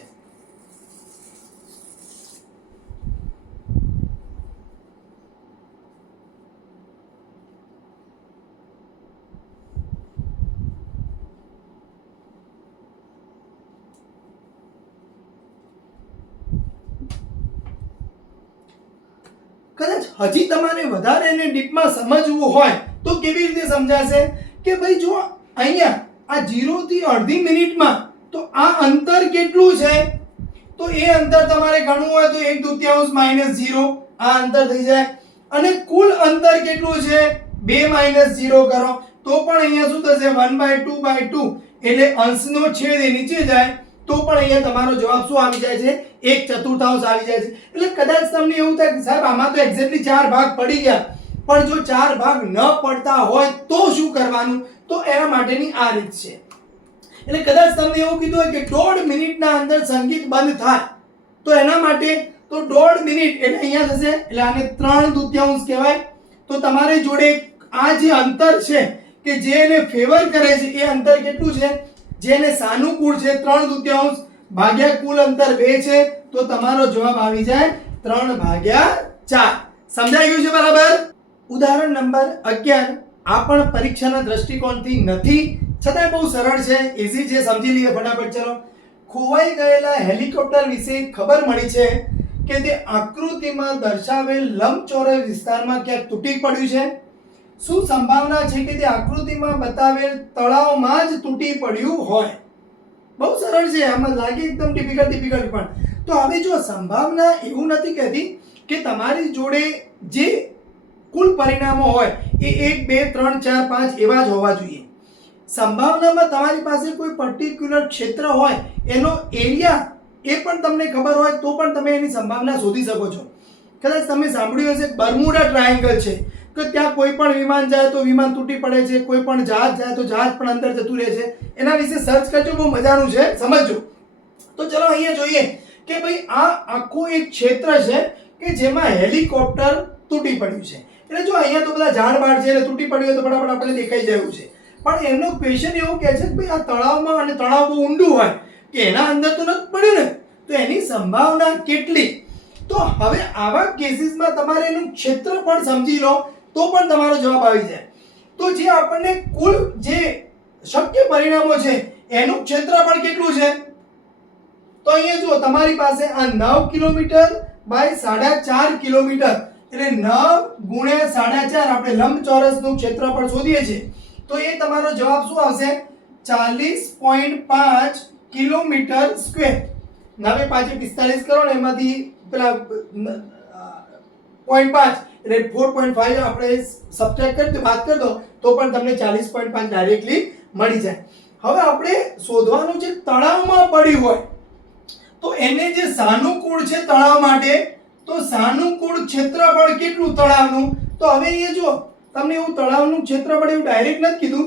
કદાચ હજી તમારે વધારે એને ડીપમાં સમજવું હોય તો કેવી રીતે સમજાશે કે ભાઈ જો અહીંયા આ 0 થી અડધી મિનિટમાં તો આ અંતર કેટલું છે, તો એ અંતર તમારે ગણવું હોય તો 1/2 - 0 આ અંતર થઈ જાય. અને કુલ અંતર કેટલું છે 2 - 0 કરો તો પણ અહીંયા શું થશે 1/2/2 એટલે અંશનો છેદ એ નીચે જાય તો પણ અહીંયા તમારો જવાબ શું આવી જાય છે 1/4 આવી જાય છે. એટલે કદાચ તમને એવું થાય કે સાહેબ આમાં તો એક્ઝેક્ટલી 4 ભાગ પડી ગયા, પણ જો 4 ભાગ ન પડતા હોય તો શું કરવાનું, તો એના માટેની આ રીત છે. એટલે કદાચ તમને એવું કીધું હોય કે 1.5 મિનિટના અંદર સંગીત બંધ થાય તો એના માટે તો 1.5 મિનિટ એટલે અહીંયા થશે એટલે આને 3/2 કહેવાય. તો તમારી જોડે આ જે અંતર છે કે જે એને ફેવર કરે છે એ અંતર કેટલું છે, જેને સાનુકૂળ છે 3/2 ભાગ્યા કુલ અંતર 2 છે તો તમારો જવાબ આવી જાય 3/4. સમજાઈ ગયું છે બરાબર? ઉદાહરણ નંબર 11 આ પણ પરીક્ષાના દૃષ્ટિકોણથી નથી છતાં બહુ સરળ છે, ઈઝી છે, સમજી લઈએ ફટાફટ. ચલો, ખોવાઈ ગયેલા હેલિકોપ્ટર વિશે ખબર મળી છે કે તે આકૃતિમાં દર્શાવેલ લંબચોરસ વિસ્તારમાં ક્યાંક તૂટી પડ્યું છે. શું સંભાવના છે કે તે આકૃતિમાં બતાવેલ તળાવમાં જ તૂટી પડ્યું હોય? બહુ સરળ છે, આમાં લાગે એકદમ ડિફિકલ્ટ પણ. તો હવે જો સંભાવના એવું નથી કહેતી કે તમારી જોડે જે કુલ પરિણામો હોય એ 1 2 3 4 5 એવા જ હોવા જોઈએ. સંભાવનામાં તમારી પાસે કોઈ પર્ટિક્યુલર ક્ષેત્ર હોય એનો એરિયા એ પણ તમને ખબર હોય તો પણ તમે એની સંભાવના શોધી શકો છો. કદાચ તમે સાંભળ્યું હશે બર્મુડા ટ્રાયેંગલ છે કે ત્યાં કોઈ પણ વિમાન જાય તો વિમાન તૂટી પડે છે, કોઈ પણ જહાજ જાય તો જહાજ પણ અંદર જતું રહે છે. એના વિશે સર્ચ કરજો, બહુ મજાનું છે, સમજજો. તો ચલો અહીંયા જોઈએ કે ભાઈ આ આખું એક ક્ષેત્ર છે કે જેમાં હેલિકોપ્ટર તૂટી પડ્યું છે. એટલે જો અહીંયા તો બધા ઝાડ બાડ છે એટલે તૂટી પડ્યું હોય તો ફટાફટ આપણને દેખાઈ જાય છે. પણ એમનો ક્વેશ્ચન એવો કહે છે કે ભાઈ આ તળાવમાં અને તળાવ બહુ ઊંડું હોય કે એના અંદર તો નથી પડ્યું ને, તો એની સંભાવના કેટલી? તો હવે આવા કેસીસમાં તમારે એનું ક્ષેત્રફળ સમજી લો તો પણ તમારો જવાબ આવી જાય. તો જે આપણને કુલ જે શક્ય પરિણામો છે એનું ક્ષેત્રફળ કેટલું છે, તો અહીંયા જુઓ તમારી પાસે આ 9 કિલોમીટર બાય 4.5 કિલોમીટર એટલે 9 ગુણ્યા 4.5 આપણે લંબચોરસનું ક્ષેત્રફળ શોધીએ છીએ તો એ તમારો જવાબ શું આવશે 40.5 કિલોમીટર સ્ક્વેર. 9 5 45 કરો ને એમાંથી પેલા 0.5 એટલે 4.5 આપણે સબટ્રેક્ટ કરી બાદ કરી દો તો પણ તમને 40.5 ડાયરેક્ટલી મળી જાય. હવે આપણે શોધવાનું છે તળાવમાં પડ્યું હોય તો એને જે સાનુકૂળ છે તળાવ માટે, તો સાનુકૂળ ક્ષેત્રફળ કેટલું તળાવનું, તો હવે અહીંયા જો તમને એવું તળાવનું ક્ષેત્રફળ એવું ડાયરેક્ટ નથી કીધું.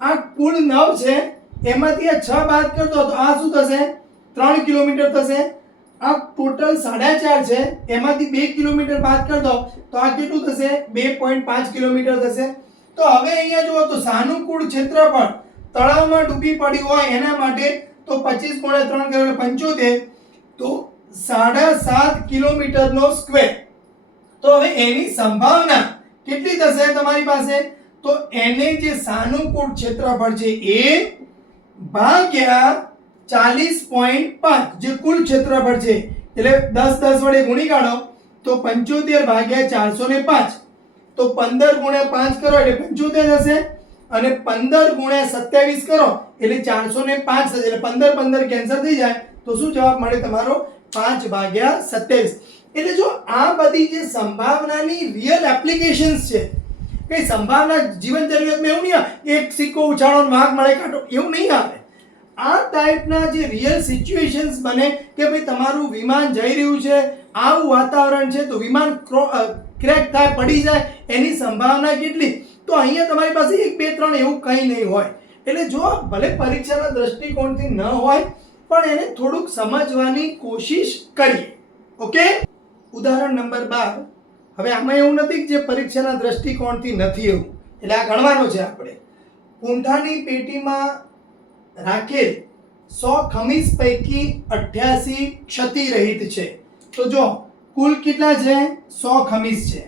આ કુલ 9 છે એમાંથી આ 6 બાદ કરતો તો આ શું થશે 3 કિલોમીટર થશે. આ ટોટલ 4.5 છે એમાંથી 2 કિલોમીટર બાદ કરી દો તો આ કેટલું થશે 2.5 કિલોમીટર થશે. તો હવે અહીંયા જુઓ તો સાનુકૂળ ક્ષેત્રફળ તળાવમાં ડૂબી પડ્યું હોય એના માટે તો 25 ગુણ્યા 3 કરો એટલે 75 તો 7.5 કિલોમીટરનો સ્ક્વેર. તો હવે એની સંભાવના કેટલી થશે તમારી પાસે, તો એને જે સાનુકૂળ ક્ષેત્રફળ છે એ ભાગ્યા 40.5 જે કુલ ક્ષેત્રફળ છે એટલે 10 10 વડે ગુણી કાઢો તો 75 ભાગ્યા 405 તો 15 ગુણ્યા 5 કરો એટલે 75 થશે અને 15 ગુણ્યા 27 કરો એટલે 405 થશે. એટલે 15 15 કેન્સલ થઈ જાય તો શું જવાબ મળે તમારો 5/27. એટલે જો આ બધી જે સંભાવનાની રિયલ એપ્લિકેશન્સ છે, કઈ સંભાવના જીવન જરૂરિયાતમાં એવું નહીં આવે એક સિક્કો ઉછાળો વાઘ મળે કાંટો, એવું નહીં આવે. આ ટાઈપના જે રિયલ સિચ્યુએશન્સ બને કે ભાઈ તમારું વિમાન જઈ રહ્યું છે, આવું વાતાવરણ છે તો વિમાન ક્રેક થાય, પડી જાય, એની સંભાવના કેટલી, તો અહીંયા તમારી પાસે 1 2 3 એવું કંઈ નહીં હોય. એટલે જો ભલે પરીક્ષાના દ્રષ્ટિકોણથી ન હોય પણ એને થોડુંક સમજવાની કોશિશ કરીએ. ઓકે, ઉદાહરણ નંબર 12. હવે આમાં એવું નથી કે જે પરીક્ષાના દ્રષ્ટિકોણથી નથી એવું, એટલે આ ગણવાનું છે આપણે. પૂંઠાની પેટીમાં રાખેલ 100 ખમીસ પૈકી 88 ક્ષતિરહિત છે. તો જો કુલ કેટલા છે? 100 ખમીસ છે,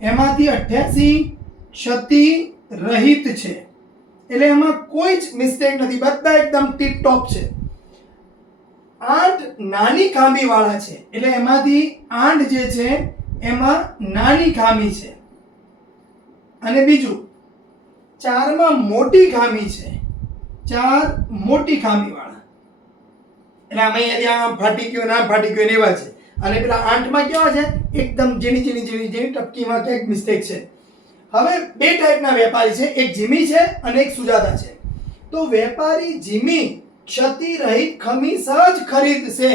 એમાંથી 88 ક્ષતિરહિત છે, એટલે એમાં કોઈ જ મિસ્ટેક નથી, બધા એકદમ ટીપ ટોપ છે. 8 નાની ખામી વાળા છે, એટલે એમાંથી 8 જે છે એમાં નાની ખામી છે, અને બીજું 4માં મોટી ખામી છે, 4 મોટી ખામી વાળા, એટલે આમાં ફાટી ગયો ના ફાટી ગયો એવા છે. અને પેલા 8માં કેવા છે? એકદમ ઝીણી ઝીણી ઝીણી ઝીણી ટપકીમાં ક્યાંક મિસ્ટેક છે. હવે બે ટાઈપના વેપારી છે, એક જીમી છે અને એક સુજાતા છે. તો વેપારી જીમી ક્ષતિરહિત ખમીસ જ ખરીદશે,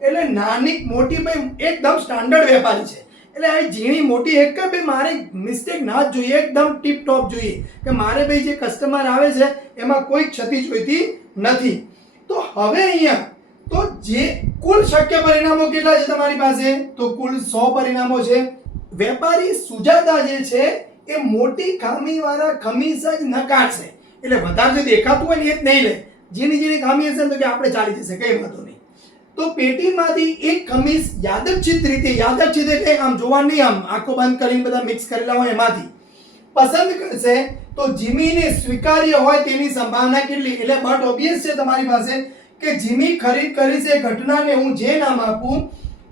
એટલે નાની મોટી ભાઈ એકદમ સ્ટાન્ડર્ડ વેપારી છે, એટલે આ ઝીણી મોટી એક કે ભાઈ મારે મિસ્ટેક ના જ જોઈએ, એકદમ ટીપ ટોપ જોઈએ કે મારે ભાઈ જે કસ્ટમર આવે છે એમાં કોઈ ક્ષતિ જોઈતી નથી. તો હવે અહીંયા તો જે કુલ શક્ય પરિણામો કેટલા છે તમારી પાસે? તો કુલ 100 પરિણામો છે. વેપારી સુજાતા જે છે એ મોટી ખામી વાળા ખમીસ જ નકારશે, એટલે વધારે જો દેખાતું હોય ને એ જ નહીં લે, ઝીણી ઝીણી ખામી હશે તો કે આપણે ચાલી જશે, કઈ વાંધો નહીં. તો પેટીમાંથી એક ખમીસ યાદચ્છિક રીતે, યાદચ્છિક એટલે આમ જોવા નહીં, આમ આંખો બંધ કરીને બધા મિક્સ કરેલા હોય એમાંથી પસંદ કરશે, તો જીમીને સ્વીકાર્ય હોય તેની સંભાવના કેટલી? એટલે બટ ઓબ્વિયસ છે તમારી પાસે કે જીમી ખરીદ કરી છે ઘટનાને હું જે નામ આપું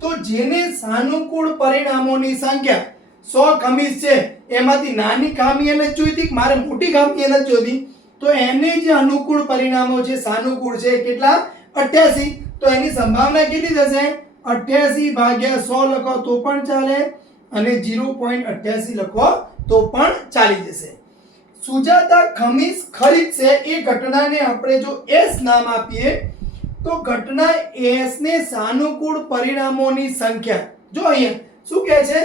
તો જેને સાનુકૂળ પરિણામોની સંખ્યા 100 ખમીસ છે એમાંથી નાની ખામી એને જોઈતી, મારે મોટી ખામી એને જોઈતી, તો એને જે અનુકૂળ પરિણામો છે સાનુકૂળ છે કેટલા? 88. તો એની સંભાવના કેટલી થશે? 88 ભાગ્યા 100 લખો તો પણ ચાલે, અને 0.88 લખો તો પણ ચાલી જશે. સુજાતા ખમીસ ખરીદશે એ ઘટનાને આપણે જો S નામ આપીએ તો ઘટના S ને સાનુકૂળ પરિણામોની સંખ્યા, જો અહીંયા શું કહે છે?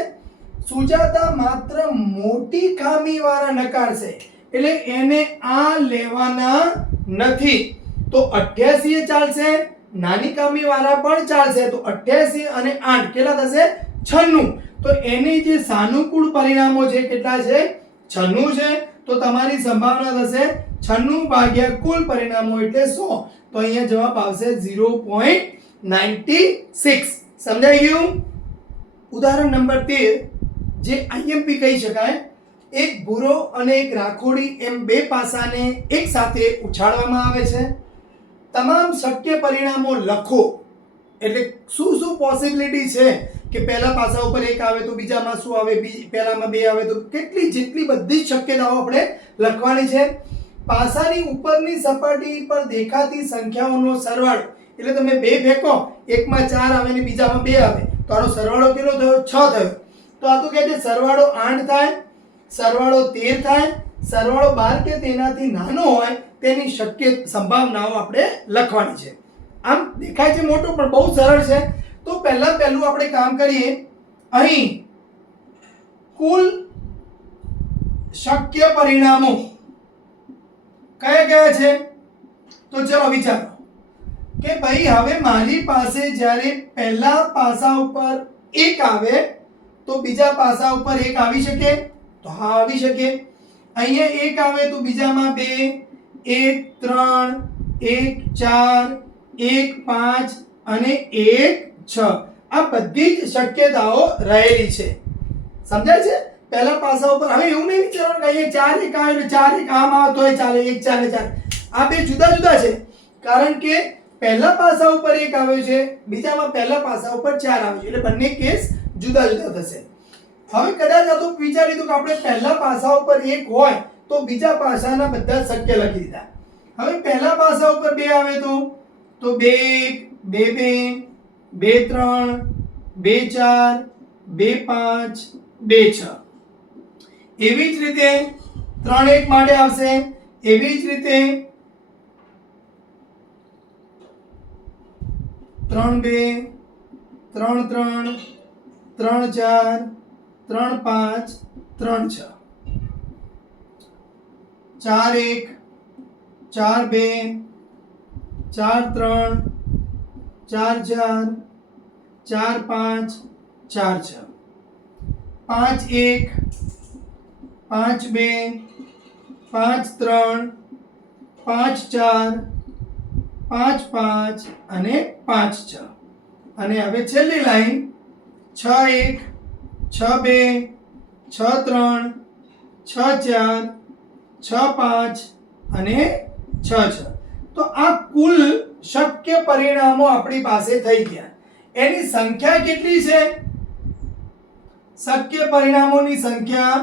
સુજાતા માત્ર મોટી ખામી વાળા નકારશે, એટલે એને આ લેવાના નથી. તો 88 એ ચાલશે, નાની ખામી વાળા પણ ચાલશે, તો 88 અને 8 કેટલા થશે? 96. તો એની જે સાનુકૂળ પરિણામો છે કેટલા છે? 96 છે. તો તમારી સંભાવના થશે 96 ભાગ્યા કુલ પરિણામો એટલે 100. તો અહીંયા જવાબ આવશે 0.96. સમજાઈ ગયું? ઉદાહરણ નંબર 13 જે IMP કહી શકાય. એક ભૂરો અને એક રાખોડી એમ બે પાસાને એક સાથે ઉછાળવામાં આવે છે. તમામ શક્ય પરિણામો લખો, એટલે શું શું પોસિબિલિટી છે કે પહેલા પાસા ઉપર એક આવે તો બીજામાં શું આવે, પહેલામાં બે આવે તો કેટલી, જેટલી બધી શક્યતાઓ આપણે લખવાની છે. પાસાની ઉપરની સપાટી પર દેખાતી સંખ્યાઓનો સરવાળો, એટલે તમે બે ફેંકો, એકમાં 4 આવે ને બીજામાં 2 આવે તો આનો સરવાળો કેટલો થયો? 6 થયો. તો આ તો કહે છે સરવાળો 8 થાય, સરવાળો 13 થાય, સરવાળો 12 કે તેનાથી નાનો હોય તેની શક્ય સંભાવનાઓ આપણે લખવાની છે. આમ દેખાય છે મોટું પણ બહુ સરળ છે. તો પહેલું આપણે કામ કરીએ. અહીં કુલ શક્ય પરિણામો કયા કયા છે? તો ચલો વિચારો કે ભાઈ હવે મારી પાસે જ્યારે પહેલા પાસા ઉપર 1 આવે તો બીજા પાસા ઉપર 1 આવી શકે? તો હા આવી શકે. અહીંયા 1 આવે તો બીજામાં 2, 1 3, 1 4, 1 5 અને 1 6. આ બધી જ શક્યતાઓ રહેલી છે. સમજાય છે? પહેલા પાસા ઉપર હવે એવું નહીં વિચારવાનું કે અહીંયા 4 1 આવે એટલે 4 1 આમ આવે તોય ચાલે, 1 4 ને 4. આ બે જુદા જુદા છે, કારણ કે પહેલા પાસા ઉપર 1 આવે છે, બીજામાં પહેલા પાસા ઉપર 4 આવે છે, એટલે બંને કેસ જુદા જુદા થશે. હવે કદાચ આ તો વિચારી લીધું કે આપણે પહેલા પાસા ઉપર 1 હોય તો બીજા પાસાના બધા શક્ય લખી દીધા. હવે પહેલા પાસા ઉપર 2 આવે તો 2 1 2 2 2 3 2 4 2 5 2 6. એવી જ રીતે 3 1 માટે આવશે. એવી જ રીતે 3 2 3 3 3 4 3 5 3 6. 4 1 4 2 4 3 4 4 4 5 4 6. 5 1 5 2 5 3 5 4 5 5 અને 5 6. અને હવે છેલ્લી લાઈન 6 1 6 2 6 3 6 4 6 5 અને 6 6. તો આ કુલ શક્ય પરિણામો આપણી પાસે થઈ ગયા. એની સંખ્યા કેટલી છે? શક્ય પરિણામોની સંખ્યા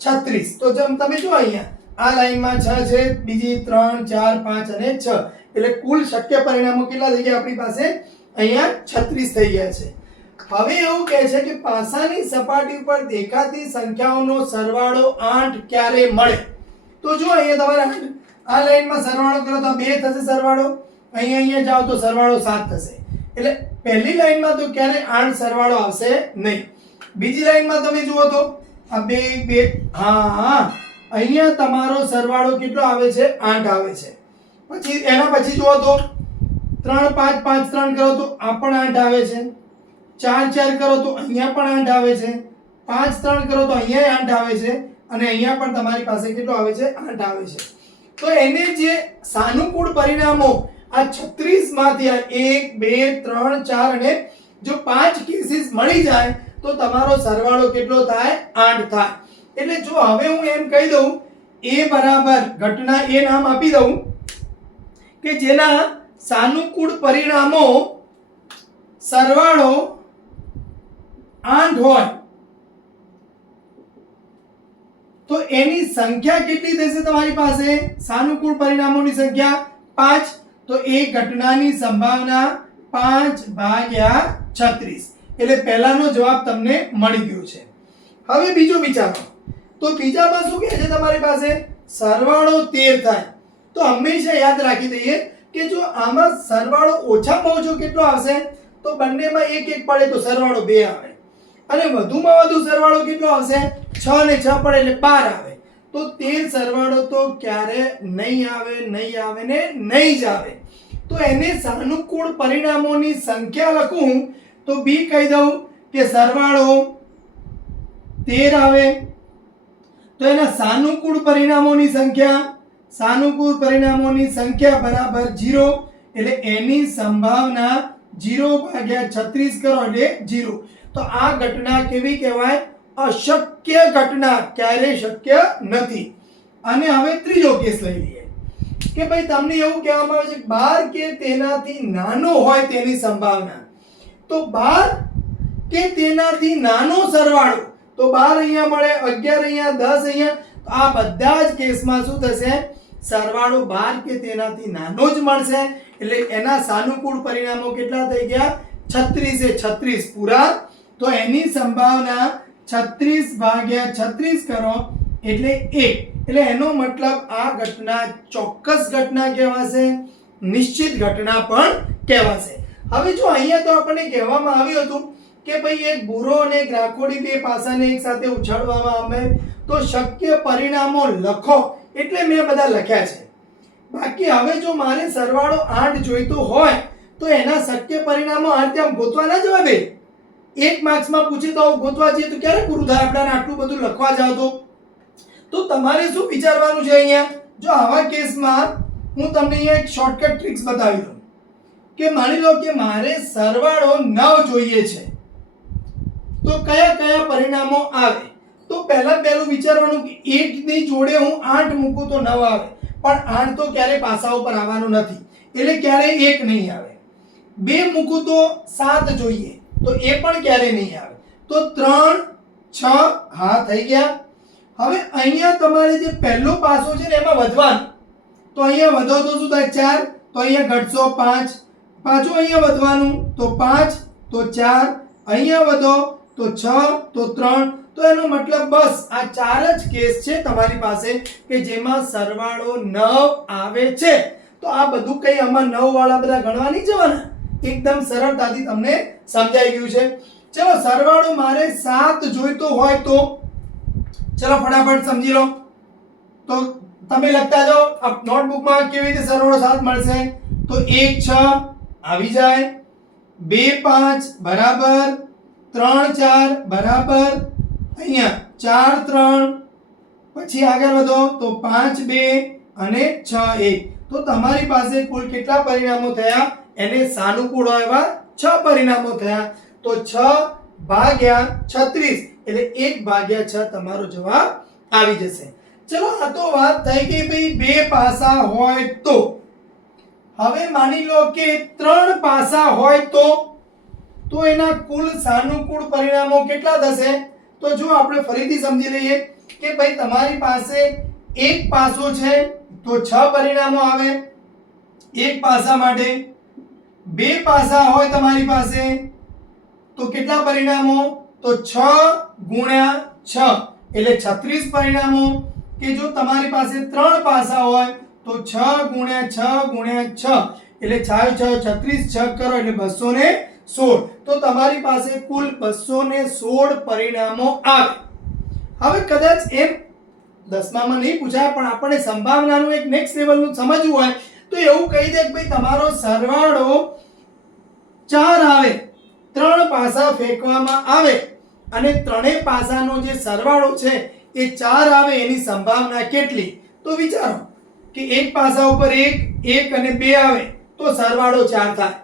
36. તો જેમ તમે જો અહીંયા આ લાઈનમાં 6 છે, બીજી 3 4 5 અને 6, એટલે કુલ શક્ય પરિણામો કેટલા થઈ ગયા આપણી પાસે? અહીંયા 36 થઈ ગયા છે. હવે એવું કહે છે કે પાસાની સપાટી પર દેખાતી સંખ્યાઓનો સરવાળો 8 ક્યારે મળે? તો જો અહીંયા તમારે આ લાઈનમાં સરવાળો કરો તો 2 થશે સરવાળો, અહીંયા જાઓ તો સરવાળો 7 થશે. એટલે પહેલી લાઈનમાં તો ક્યારે 8 સરવાળો આવશે નહીં. બીજી લાઈનમાં તમે જુઓ તો આ 2 2 હા અહીંયા તમારો સરવાળો કેટલો આવે છે? 8 આવે છે. પછી એના પછી જુઓ તો 3 5 5 3 કરો તો આ પણ 8 આવે છે. 4 4 કરો તો અહીંયા પણ 8 આવે છે. 5 3 કરો તો અહીંયા 8 આવે છે. અને અહીંયા પણ તમારી પાસે કેટલો આવે છે? 8 આવે છે. તો એને જે સાનુકૂળ પરિણામો આ 36 માંથી આ 1 2 3 4 અને જો 5 કેસીસ મળી જાય તો તમારો સરવાળો કેટલો થાય? 8 થાય. એટલે જો હવે હું એમ કહી દઉં a બરાબર ઘટના a નામ આપી દઉં કે જેના સાનુકૂળ પરિણામો સરવાળો 8 હોય તો એની સંખ્યા કેટલી થશે તમારી પાસે? સાનુકૂળ પરિણામોની સંખ્યા 5. તો એ ઘટનાની સંભાવના 5/36. એટલે પહેલાનો જવાબ તમને મળી ગયો છે. હવે બીજો વિચારો. તો બીજામાં શું કહે છે તમારી પાસે? સરવાળો 13 થાય. તો હંમેશા યાદ રાખી દઈએ કે જો આમાં સરવાળો ઓછામાં ઓછો કેટલો આવશે? તો બંનેમાં 1 1 પડે તો સરવાળો 2 આવે. અને વધુમાં વધુ સરવાળો કેટલો આવશે? 6 ને 6 પડે એટલે 12 આવે. તો 13 સરવાળો તો ક્યારે નહીં આવે ને નહીં જ આવે. તો એને સાનુકૂળ પરિણામોની સંખ્યા લખું તો b કહી દઉં કે સરવાળો 13 આવે. તો એના સાનુકૂળ પરિણામોની સંખ્યા બરાબર 0. એટલે એની સંભાવના 0/36 કરો એટલે 0. તો આ ઘટના કેવી કહેવાય? અશક્ય ઘટના, ક્યારે શક્ય નથી. અને હવે ત્રીજો કેસ લઈ લઈએ કે ભાઈ તમને એવું કહેવામાં આવે છે 12 કે તેનાથી નાનો હોય તેની સંભાવના. તો 12 કે તેનાથી નાનો સરવાળો, તો 12 અહીંયા મળે, 11 અહીંયા, 10 અહીંયા. તો આ બધા જ કેસમાં શું થશે? સરવાળો 12 કે તેનાથી નાનો જ મળશે. એટલે એના સાનુકૂળ પરિણામો કેટલા થઈ ગયા? 36 એ 36 પૂરા. તો એની સંભાવના 36/36 કરો એટલે 1. એટલે એનો મતલબ આ ઘટના ચોક્કસ ઘટના કહેવાશે, નિશ્ચિત ઘટના પણ કહેવાશે. હવે જો અહીંયા તો આપણને કહેવામાં આવ્યું હતું કે ભાઈ એક ભૂરો અને એક રાખોડી બે પાસાને એક સાથે ઉછાળવામાં આવે તો શક્ય પરિણામો લખો, એટલે મેં બધા લખ્યા છે. બાકી હવે જો મારે સરવાળો 8 જોઈતો હોય તો એના શક્ય પરિણામો 8 ત્યાં ગોતવા ના જવાબે. 1 માર્ક્સમાં પૂછે તો ગોતવા જઈએ તો ક્યારે પૂરું થાય? આપણે આટલું બધું લખવા જાવ તો તમારે શું વિચારવાનું છે અહીંયા? જો આવા કેસમાં હું તમને અહીંયા એક શોર્ટકટ ટ્રિક્સ બતાવી દઉં કે માની લો કે મારે સરવાળો 9 જોઈએ છે તો કયા કયા પરિણામો આવે? તો પહેલું વિચારવાનું કે 1 ની જોડે હું 8 મૂકું તો 9 આવે, પણ 8 તો ક્યારે પાસા ઉપર આવવાનો નથી, એટલે ક્યારે 1 નહીં આવે. 2 મૂકું તો 7 જોઈએ તો એ પણ ક્યારે નહીં આવે. તો 3 6 હા થઈ ગયા. હવે અહીંયા તમારે જે પહેલો પાસો છે ને એમાં વધવાનું, તો અહીંયા વધો તો શું થાય? 4. તો અહીંયા ઘટશો 5. પાછું અહીંયા વધવાનું તો 5 તો 4 અહીંયા વધો તો 6 તો 3, તો એનો મતલબ બસ આ 4 જ કેસ છે તમારી પાસે કે જેમાં સરવાળો 9 આવે છે. તો આ બધું કઈ આમાં 9 વાળા બધા ગણવા નહીં જવાના, એકદમ સરળતાથી તમને સમજાઈ ગયું છે. ચલો સરવાળો મારે 7 જોઈતો હોય તો ચલો ફટાફટ સમજી લો. તો તમે લખતા જાઓ આ નોટબુકમાં કેવી રીતે સરવાળો 7 મળશે. તો 1 6 આવી જાય, 2 5 બરાબર, 3 4 બરાબર, અહીંયા 4 3, પછી આગળ વધો તો 5 2 અને 6 1. તો તમારી પાસે કુલ કેટલા પરિણામો થયા? એને સાનુકૂળ હોય એવા 6 પરિણામો થયા. તો 6 ભાગ્યા 36 એટલે 1 ભાગ્યા 6 તમારો જવાબ આવી જશે. ચલો આ તો વાત થઈ ગઈ ભાઈ બે પાસા હોય તો. હવે માની લો કે 3 પાસા હોય તો એના કુલ સાનુકૂળ પરિણામો કેટલા થશે? તો જો આપણે ફરીથી સમજી લઈએ કે ભાઈ તમારી પાસે એક પાસો છે તો 6 પરિણામો આવે એક પાસા માટે. બે પાસા હોય તમારી પાસે તો કેટલા પરિણામો? તો 6 ગુણ્યા 6 એટલે 36 પરિણામો. કે જો તમારી પાસે 3 પાસા હોય તો 6 ગુણ્યા 6 ગુણ્યા 6 એટલે 6 36 6 કરો એટલે 216. તો તમારી પાસે કુલ 216 પરિણામો આવે. હવે કદાચ એમ 10મામાં નહીં પૂછાય પણ આપણે સંભાવનાનું એક નેક્સ્ટ લેવલનું સમજવું હોય તો એવું કહી દે કે ભાઈ તમારો સરવાળો 4 આવે, 3 પાસા ફેંકવામાં આવે અને ત્રણેય પાસાનો જે સરવાળો છે એ 4 આવે એની સંભાવના કેટલી? તો વિચારો કે એક પાસા ઉપર 1 અને 2 આવે તો સરવાળો 4 થાય.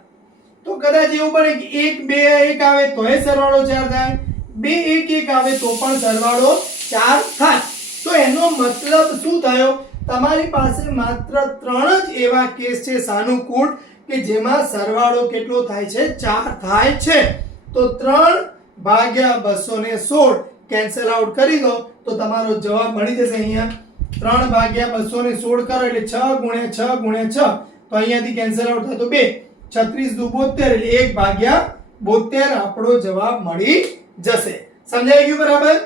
તો કદાચ એવું બને કે 1 2 1 આવે તો એ સરવાળો 4 થાય, 2 1 1 આવે તો પણ સરવાળો 4 થાય. તો એનો મતલબ શું થયો? તમારી પાસે માત્ર 3 જ એવા કેસ છે સાનુકૂળ કે જેમાં સરવાળો કેટલો થાય છે? 4 થાય છે. તો 3 ભાગ્યા 216 કેન્સલ આઉટ કરી દો તો તમારો જવાબ મળી જશે. અહીંયા 3 ભાગ્યા 216 કરો એટલે 6 ગુણ્યા 6 ગુણ્યા 6 તો અહીંયાથી કેન્સલ આઉટ થાય તો 2 36 દુ 72 એટલે 1 ભાગ્યા 72 આપણો જવાબ મળી જશે. સમજાઈ ગયું બરાબર?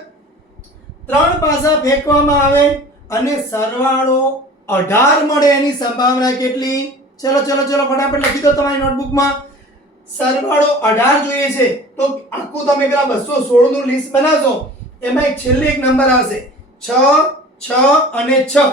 3 પાસા ફેંકવામાં આવે અને સરવાળો 18 મળે એની સંભાવના કેટલી? ચલો ફટાફટ લખી દો તમારી નોટબુકમાં. સરવાળો 18 જોઈએ છે તો આખું તમે પેલા 216 નું લિસ્ટ બનાવશો એમાં એક છેલ્લે એક નંબર આવશે 6 6 અને 6.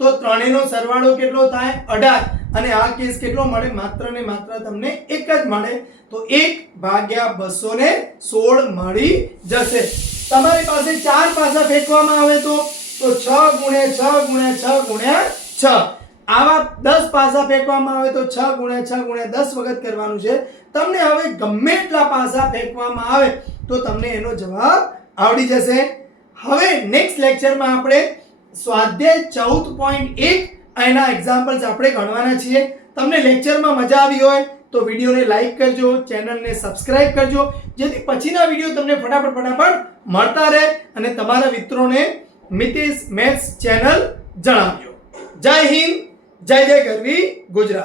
તો ત્રણેયનો સરવાળો કેટલો થાય? 18. અને આ કેસ કેટલો મળે? માત્ર ને માત્ર તમને એક જ મળે. તો 1 ભાગ્યા 216 મળી જશે. તમારી પાસે 4 પાસા ફેંકવામાં આવે તો 6 ગુણ્યા 6 ગુણ્યા 6 ગુણ્યા 6. આવા 10 પાસા ફેંકવામાં આવે તો 6 ગુણ્યા 6 ગુણ્યા 10 વખત કરવાનું છે. તમને હવે ગમે એટલા પાસા ફેંકવામાં આવે તો તમને એનો જવાબ આવડી જશે. હવે નેક્સ્ટ લેક્ચરમાં આપણે સ્વાધ્યાય 14.1 એના એક્ઝામ્પલ્સ આપણે ગણવાના છીએ. તમને લેક્ચરમાં મજા આવી હોય તો વિડીયોને લાઈક કરજો, ચેનલને સબસ્ક્રાઇબ કરજો જેથી પછીના વિડીયો તમને ફટાફટ મળતા રહે અને તમારા મિત્રોને મિતિશ મેથ્સ ચેનલ જણાવજો. જય હિન્દ, જય ગરવી ગુજરાત.